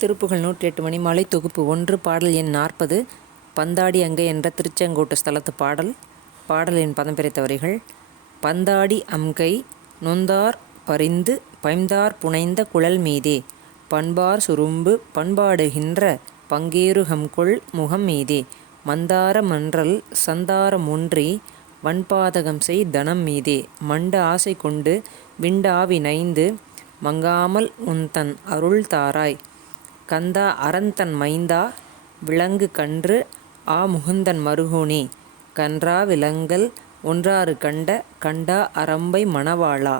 திருப்புகழ் நூற்றி எட்டு மணி மாலை தொகுப்பு ஒன்று பாடல் எண் நாற்பது பந்தாடி அங்கை என்ற திருச்செங்கோட்டு ஸ்தலத்து பாடல் பாடலின் பதம் பிரித்த வரிகள் பந்தாடி அம்கை நொந்தார் பரிந்து பைந்தார் புனைந்த குழல் மீதே பண்பார் சுரும்பு பண்பாடுகின்ற பங்கேறுகம்குள் முகம் மீதே மந்தார மன்றல் சந்தாரம் ஒன்றி வன்பாதகம் செய் தனம் மீதே மண்ட ஆசை கொண்டு விண்டாவி நைந்து மங்காமல் உன்தன் அருள் தாராய் கந்தா அறந்தன் மைந்தா விலங்கு கன்று ஆ முகுந்தன் மருகோனே. கன்றா விலங்கல் ஒன்றாறு கண்ட கண்டா அரம்பை மணவாளா.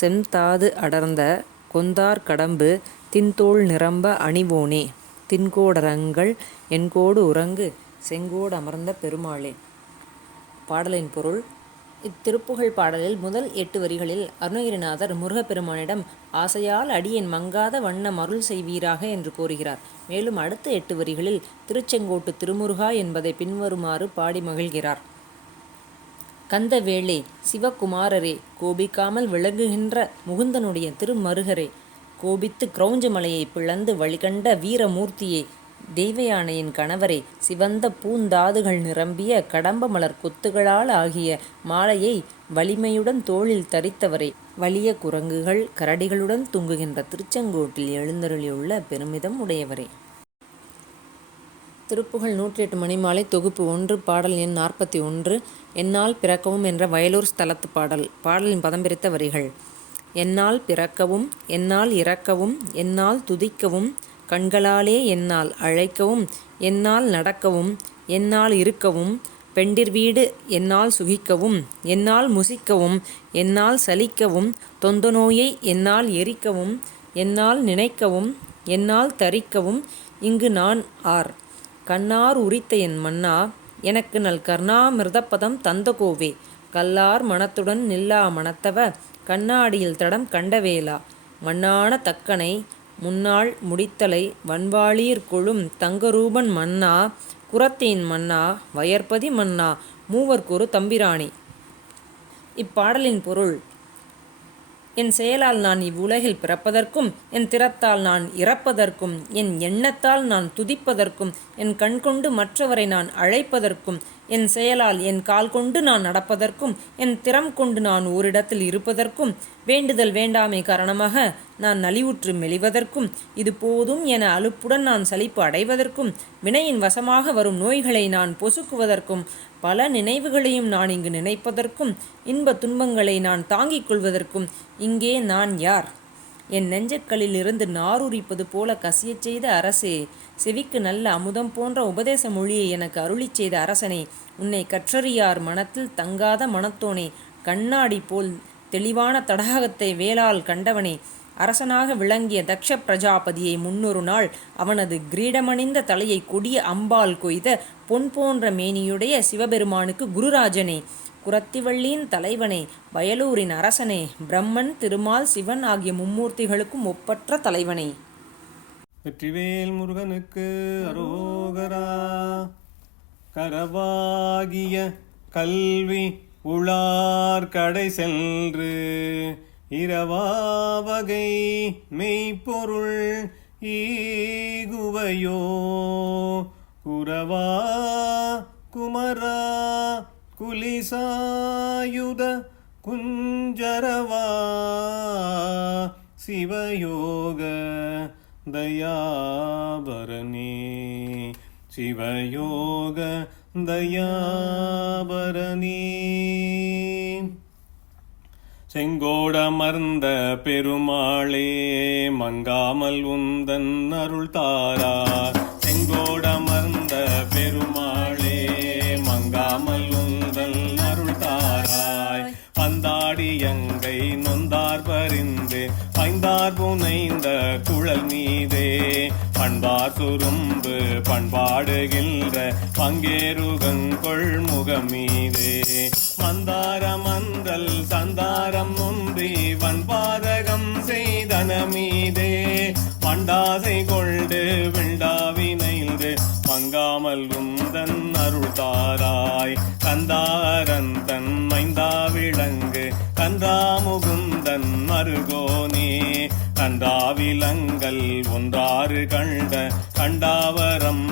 செம்தாது அடர்ந்த கொந்தார் கடம்பு தின்தோள் நிரம்ப அணிவோனே. தின்கோடரங்கள் என்கோடு உறங்கு செங்கோடு அமர்ந்த பெருமாளே. பாடலின் பொருள் இத்திருப்புகழ் பாடலில் முதல் எட்டு வரிகளில் அருணகிரிநாதர் முருகப்பெருமானிடம் ஆசையால் அடியேன் மங்காத வண்ணம் அருள் செய்வீராக என்று கோருகிறார் மேலும் அடுத்த எட்டு வரிகளில் திருச்செங்கோட்டு திருமுருகா என்பதை பின்வருமாறு பாடி மகிழ்கிறார். கந்தவேளே சிவகுமாரரே கோபிக்காமல் விளங்குகின்ற முகுந்தனுடைய திருமருகரே கோபித்து கிரௌஞ்ச மலையை பிளந்து வழிகண்ட வீரமூர்த்தியே தேவயானையின் கணவரை சிவந்த பூந்தாதுகள் நிரம்பிய கடம்ப மலர் கொத்துகளால் ஆகிய மாலையை வலிமையுடன் தோளில் தரித்தவரை. வலிய குரங்குகள் கரடிகளுடன் தூங்குகின்ற திருச்செங்கோட்டில் எழுந்தருளியுள்ள பெருமிதம் உடையவரே. திருப்புகழ் நூற்றி எட்டு மணிமாலை தொகுப்பு ஒன்று பாடல் எண் நாற்பத்தி ஒன்று என்னால் பிறக்கவும் என்ற வயலூர் ஸ்தலத்து பாடல் பாடலின் பதம் பிரித்த வரிகள். என்னால் பிறக்கவும் என்னால் இறக்கவும் என்னால் துதிக்கவும் கண்களாலே என்னால் அழைக்கவும் என்னால் நடக்கவும் என்னால் இருக்கவும் பெண்டிர் வீடு என்னால் சுகிக்கவும் என்னால் முசிக்கவும் என்னால் சலிக்கவும் தொந்த நோயை என்னால் எரிக்கவும் என்னால் நினைக்கவும் என்னால் தரிக்கவும் இங்கு நான் ஆர். கண்ணார் உரித்த என் மன்னா எனக்கு நல் கர்ணாமிர்தப்பதம் தந்த கோவே. கல்லார் மனத்துடன் நில்லா மனத்தவ கண்ணாடியில் தடம் கண்டவேலா மண்ணான தக்கனை முன்னாள் முடித்தலை வன்வாளீர் கொழும் தங்கரூபன் மன்னா குரத்தேன் மன்னா வயற்பதி மன்னா மூவர்க்கொரு தம்பிராணி. இப்பாடலின் பொருள் என் செயலால் நான் இவ்வுலகில் பிறப்பதற்கும் என் திறத்தால் நான் இறப்பதற்கும் என் எண்ணத்தால் நான் துதிப்பதற்கும் என் கண் கொண்டு மற்றவரை நான் அழைப்பதற்கும் என் செயலால் என் கால் கொண்டு நான் நடப்பதற்கும் என் திறம் கொண்டு நான் ஓரிடத்தில் இருப்பதற்கும் வேண்டுதல் வேண்டாமை காரணமாக நான் நலிவுற்று மெலிவதற்கும் இது போதும் என அலுப்புடன் நான் சலிப்பு அடைவதற்கும் வினையின் வசமாக வரும் நோய்களை நான் பொசுக்குவதற்கும் பல நினைவுகளையும் நான் இங்கு நினைப்பதற்கும் இன்ப துன்பங்களை நான் தாங்கிக் கொள்வதற்கும் இங்கே நான் யார்? என் நெஞ்சக்களிலிருந்து நாருரிப்பது போல கசியச் செய்த அரசே செவிக்கு நல்ல அமுதம் போன்ற உபதேச மொழியை எனக்கு அருளிச் செய்த அரசனே உன்னை கற்றறியார் மனத்தில் தங்காத மனத்தோனே கண்ணாடி போல் தெளிவான தடாகத்தை வேளால் கண்டவனே அரசனாக விளங்கிய தக்ஷ பிரஜாபதியை முன்னொரு நாள் அவனது கிரீடமணிந்த தலையை கொடிய அம்பால் கொய்த பொன் போன்ற மேனியுடைய சிவபெருமானுக்கு குருராஜனே குரத்திவள்ளியின் தலைவனே வயலூரின் அரசனே பிரம்மன் திருமால் சிவன் ஆகிய மும்மூர்த்திகளுக்கும் ஒப்பற்ற தலைவனே. வெற்றிவேல் முருகனுக்கு அரோகரா கரவாகிய கல்வி உளார் கடை சென்று இரவாவகை மெய்ப்பொருள் ஈகுவையோ குரவா குமரா குலிசாயுத குஞ்சரவா சிவயோக தயாபரணே. சிவயோக தயாபரணே. செங்கோடமர்ந்த பெருமாளே மங்காமல் உந்தன் அருள் தாரா பண்பாடுகின்ற பங்கேருகங்கொள் முகமீதே மந்தார மந்தல் சந்தாரம் ஒன்றி வன்பாதகம் செய்தனமீதே. பண்டாசை கொண்டு விண்டாவினைந்து மங்காமல் உந்தன் அருள் தாராய் கந்தாரந்தன் மைந்தா விளங்கு கன்றாமுகுந்தன் மருகோனே. கந்தாவிலங்கள் ஒன்றாறு கண்ட கண்டாவரம்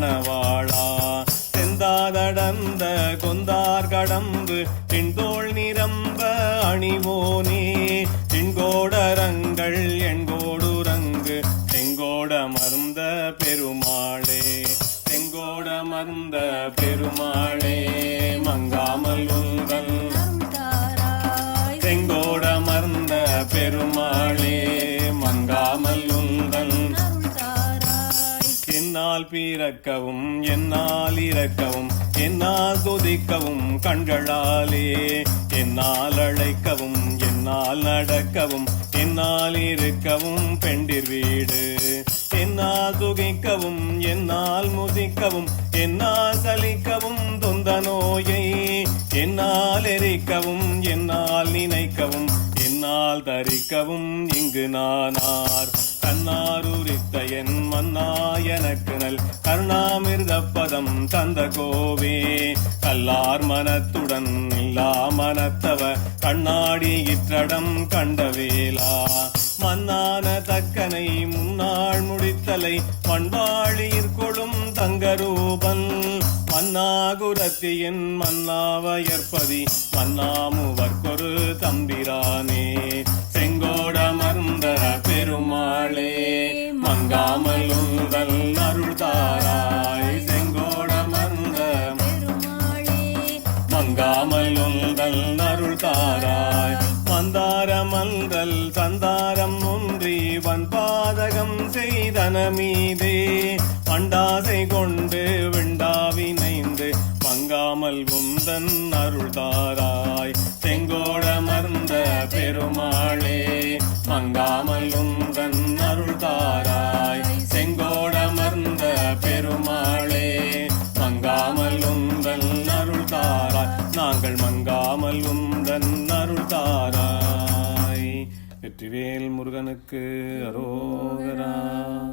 மணவாளா செந்தாதடந்த கொந்தார் கடம்பு தின்தோள் நிரம்ப அணிவோனே. தின்கோடரங்கள் எண்கோடுரங்கு செங்கோடமர்ந்த பெருமாளே. செங்கோடமர்ந்த பெருமாள். என்னால் பிறக்கவும் என்னால் இறக்கவும் என்னால் துதிக்கவும் கண்களாலே. என்னால் அழைக்கவும் என்னால் நடக்கவும் என்னால் இருக்கவும் பெண்டிர் வீடு. என்னால் துகிக்கவும் என்னால் முதிக்கவும் என்னால் சலிக்கவும் தொந்த நோயை. என்னால் எரிக்கவும் என்னால் நினைக்கவும் என்னால் தரிக்கவும் இங்கு நானார் கண்ணாருரித்த என் மன்னா எனக்கு நல் கருணாமிர்த பதம் தந்த கோவே. கல்லார் மனத்துடன் இல்லா மனத்தவ கண்ணாடி இற்றடம் கண்டவேலா மன்னான தக்கனை முன்னாள் முடித்தலை மண்வாழியிற் கொடும் தங்கரூபன். மன்னாகுரத்தியின் மன்னாவயற்பதி மன்னாமுவர்க்கொரு தம்பிரானே. மங்காமல் உந்தல் அருள் தாராய் செங்கோடமர்ந்த மங்காமல் உந்தல் அருள் தாராய் மந்தாரமல்தல் சந்தாரம் ஒன்றி வன் பாதகம் செய்தன மீதே. பண்டாசை கொண்டு விண்டாவினைந்து மங்காமல் உந்தன் அருள் தாராய் செங்கோடமர்ந்த பெருமாளே. மங்காமல் உந்தன் அருள் தாராய். செங்கோடமர்ந்த பெருமாளே மங்காமல் உந்தன் அருள் தாராய். நாங்கள் மங்காமல் உந்தன் அருள் தாராய். வெற்றிவேல் முருகனுக்கு அரோகரா.